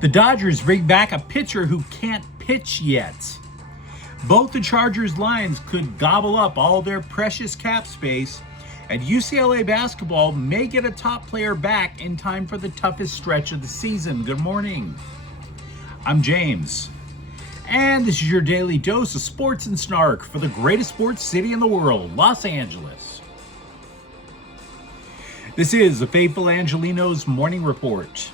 The Dodgers bring back a pitcher who can't pitch yet. Both the Chargers lines could gobble up all their precious cap space, and UCLA basketball may get a top player back in time for the toughest stretch of the season. Good morning. I'm James, and this is your daily dose of sports and snark for the greatest sports city in the world, Los Angeles. This is the faithful Angelenos Morning Report.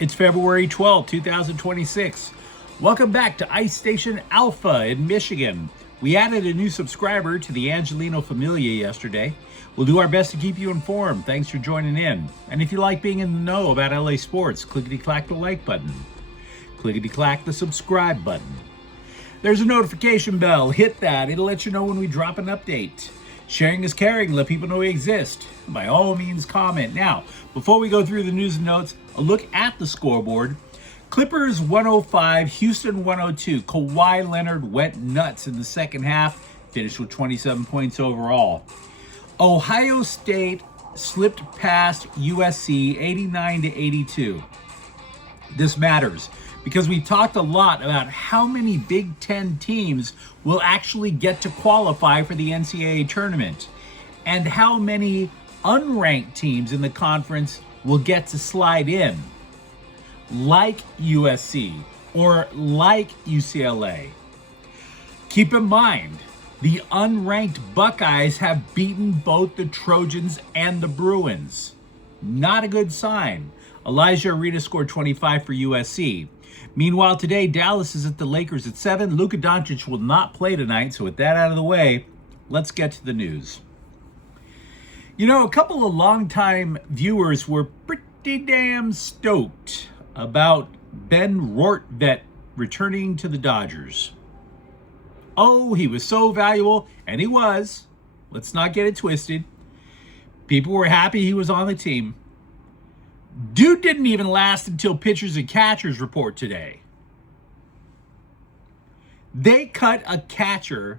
It's February 12, 2026. Welcome back to Ice Station Alpha in Michigan. We added a new subscriber to the Angeleno Familia yesterday. We'll do our best to keep you informed. Thanks for joining in. And if you like being in the know about LA sports, clickety-clack the like button. Clickety-clack the subscribe button. There's a notification bell. Hit that. It'll let you know when we drop an update. Sharing is caring. Let people know we exist. By all means, comment. Now, before we go through the news and notes, a look at the scoreboard. Clippers 105, Houston 102. Kawhi Leonard went nuts in the second half, finished with 27 points overall. Ohio State slipped past USC 89-82. This matters because we talked a lot about how many Big Ten teams will actually get to qualify for the NCAA tournament and how many unranked teams in the conference will get to slide in, like USC or like UCLA. Keep in mind, the unranked Buckeyes have beaten both the Trojans and the Bruins. Not a good sign. Elijah Arita scored 25 for USC. Meanwhile, today, Dallas is at the Lakers at 7. Luka Doncic will not play tonight, so with that out of the way, let's get to the news. You know, a couple of longtime viewers were pretty damn stoked about Ben Rortvedt returning to the Dodgers. Oh, he was so valuable, and he was. Let's not get it twisted. People were happy he was on the team. Dude didn't even last until pitchers and catchers report today. They cut a catcher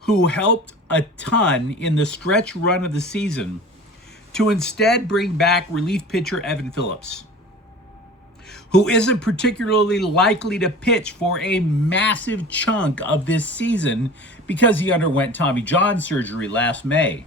who helped a ton in the stretch run of the season to instead bring back relief pitcher Evan Phillips, who isn't particularly likely to pitch for a massive chunk of this season because he underwent Tommy John surgery last May.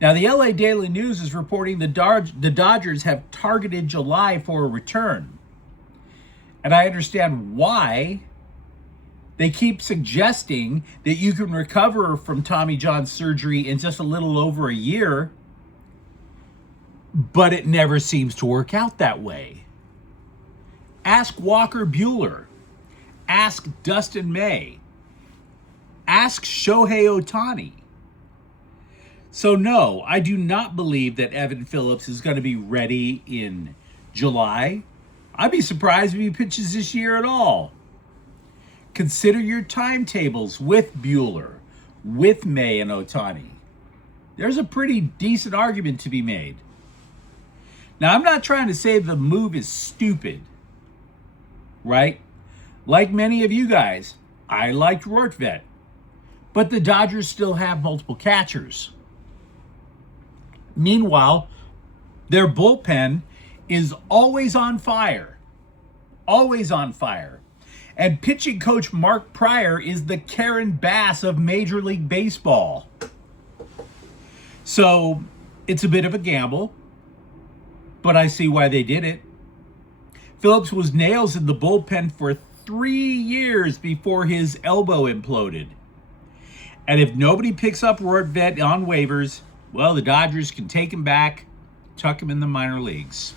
Now, the LA Daily News is reporting the Dodgers have targeted July for a return. And I understand why. They keep suggesting that you can recover from Tommy John surgery in just a little over a year, but it never seems to work out that way. Ask Walker Buehler. Ask Dustin May. Ask Shohei Ohtani. So no, I do not believe that Evan Phillips is going to be ready in July. I'd be surprised if he pitches this year at all. Consider your timetables with Buehler, with May and Ohtani. There's a pretty decent argument to be made. Now, I'm not trying to say the move is stupid, right? Like many of you guys, I liked Rortvedt, but the Dodgers still have multiple catchers. Meanwhile, their bullpen is always on fire. Always on fire. And pitching coach Mark Pryor is the Karen Bass of Major League Baseball. So it's a bit of a gamble, but I see why they did it. Phillips was nails in the bullpen for 3 years before his elbow imploded. And if nobody picks up Rortvedt on waivers, well, the Dodgers can take him back, tuck him in the minor leagues.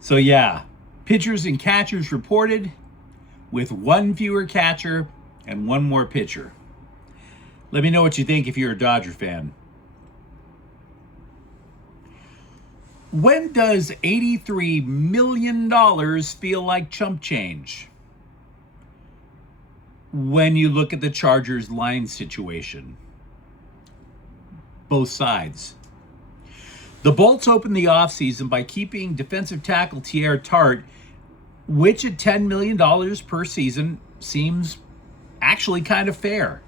So yeah, pitchers and catchers reported with one fewer catcher and one more pitcher. Let me know what you think if you're a Dodger fan. When does $83 million feel like chump change? When you look at the Chargers line situation. Both sides. The Bolts opened the offseason by keeping defensive tackle Teair Tart, which at $10 million per season seems actually kind of fair.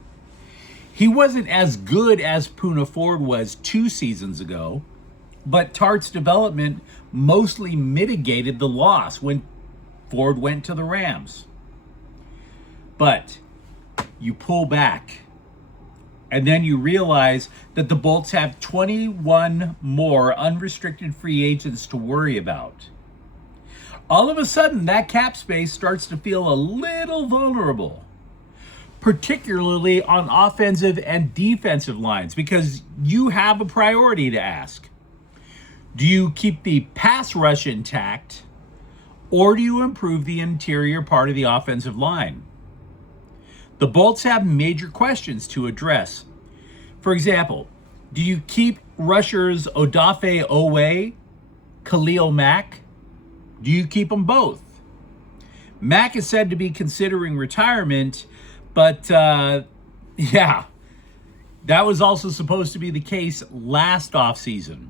He wasn't as good as Poona Ford was 2 seasons ago, But Tartt's development mostly mitigated the loss when Ford went to the Rams. But you pull back, and then you realize that the Bolts have 21 more unrestricted free agents to worry about. All of a sudden, that cap space starts to feel a little vulnerable, particularly on offensive and defensive lines, because you have a priority to ask. Do you keep the pass rush intact, or do you improve the interior part of the offensive line? The Bolts have major questions to address. For example, do you keep rushers Odafe Owe, Khalil Mack? Do you keep them both? Mack is said to be considering retirement, but yeah, that was also supposed to be the case last offseason.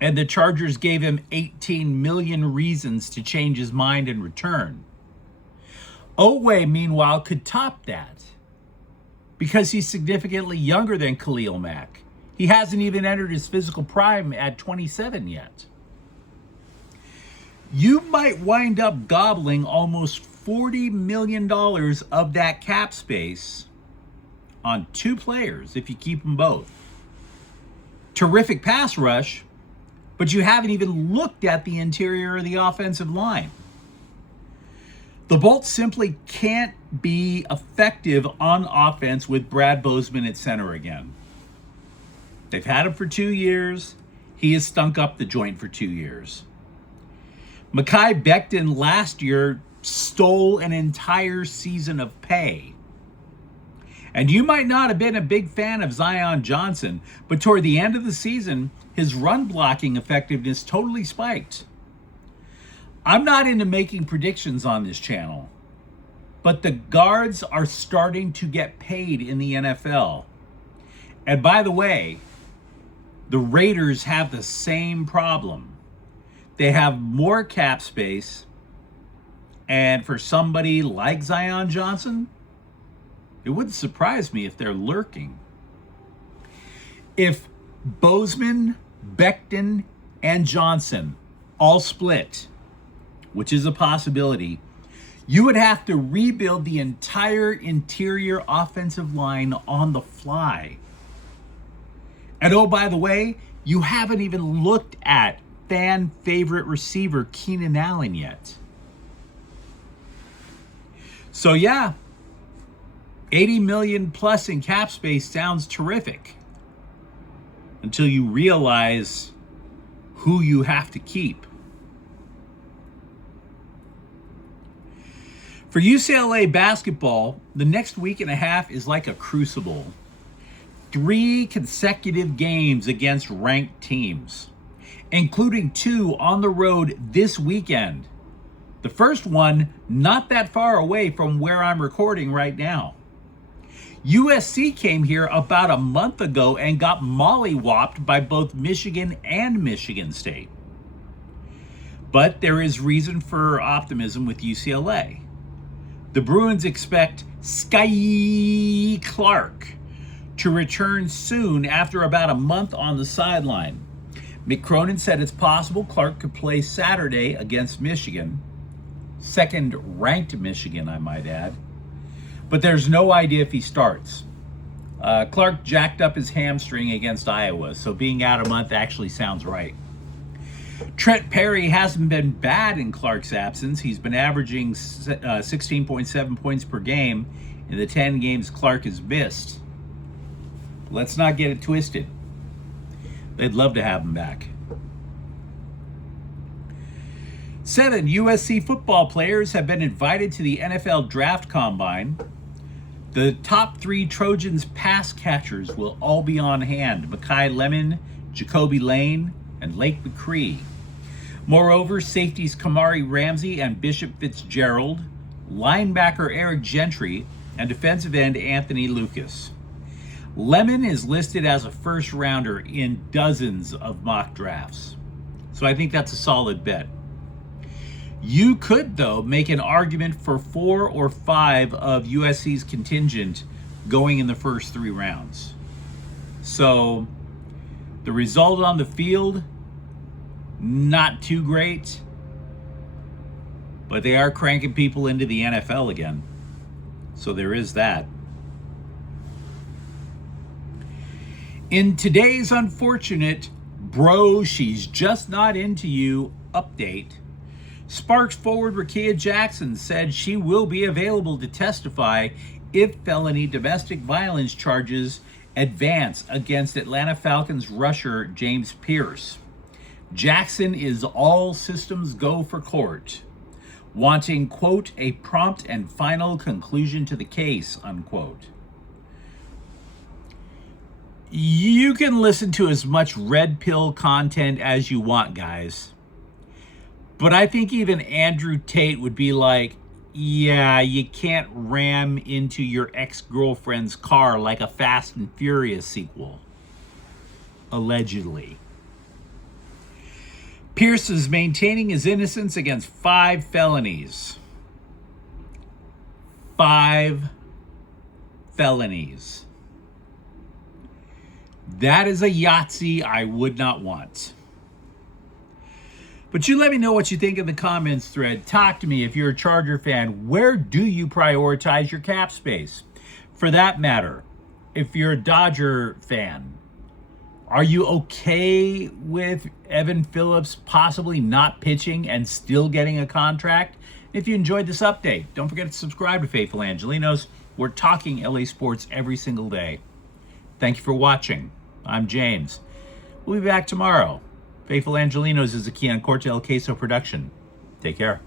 And the Chargers gave him 18 million reasons to change his mind and return. Owe, meanwhile, could top that because he's significantly younger than Khalil Mack. He hasn't even entered his physical prime at 27 yet. You might wind up gobbling almost $40 million of that cap space on two players if you keep them both. Terrific pass rush, but you haven't even looked at the interior of the offensive line. The Bolts simply can't be effective on offense with Brad Bozeman at center again. They've had him for 2 years. He has stunk up the joint for 2 years. Mekhi Becton last year stole an entire season of pay. And you might not have been a big fan of Zion Johnson, but toward the end of the season, his run blocking effectiveness totally spiked. I'm not into making predictions on this channel, but the guards are starting to get paid in the NFL. And by the way, the Raiders have the same problem. They have more cap space, and for somebody like Zion Johnson, it wouldn't surprise me if they're lurking. If Bozeman, Becton, and Johnson all split, which is a possibility, you would have to rebuild the entire interior offensive line on the fly. And oh, by the way, you haven't even looked at fan favorite receiver Keenan Allen yet. So yeah, 80 million plus in cap space sounds terrific until you realize who you have to keep. For UCLA basketball, the next week and a half is like a crucible. 3 consecutive games against ranked teams, including 2 on the road this weekend. The first one not that far away from where I'm recording right now. USC came here about a month ago and got mollywopped by both Michigan and Michigan State. But there is reason for optimism with UCLA. The Bruins expect Sky Clark to return soon after about a month on the sideline. Mick Cronin said it's possible Clark could play Saturday against Michigan. Second-ranked Michigan, I might add. But there's no idea if he starts. Clark jacked up his hamstring against Iowa, so being out a month actually sounds right. Trent Perry hasn't been bad in Clark's absence. He's been averaging 16.7 points per game in the 10 games Clark has missed. Let's not get it twisted. They'd love to have him back. 7 USC football players have been invited to the NFL Draft Combine. The top 3 Trojans pass catchers will all be on hand: Mekhi Lemon, Jacoby Lane, and Lake McCree. Moreover, safeties Kamari Ramsey and Bishop Fitzgerald, linebacker Eric Gentry, and defensive end Anthony Lucas. Lemon is listed as a first rounder in dozens of mock drafts, so I think that's a solid bet. You could, though, make an argument for 4 or 5 of USC's contingent going in the first 3 rounds. So the result on the field not too great, but they are cranking people into the NFL again. So there is that. In today's unfortunate "Bro, she's just not into you" update, Sparks forward Rakia Jackson said she will be available to testify if felony domestic violence charges advance against Atlanta Falcons rusher James Pierce. Jackson is all systems go for court, wanting, quote, "a prompt and final conclusion to the case," unquote. You can listen to as much red pill content as you want, guys. But I think even Andrew Tate would be like, yeah, you can't ram into your ex-girlfriend's car like a Fast and Furious sequel. Allegedly. Pierce is maintaining his innocence against 5 felonies. 5 felonies. That is a Yahtzee I would not want. But you let me know what you think in the comments thread. Talk to me if you're a Charger fan. Where do you prioritize your cap space? For that matter, if you're a Dodger fan, are you okay with Evan Phillips possibly not pitching and still getting a contract? If you enjoyed this update, don't forget to subscribe to Faithful Angelenos. We're talking LA sports every single day. Thank you for watching. I'm James. We'll be back tomorrow. Faithful Angelenos is a Keon Cortel Queso production. Take care.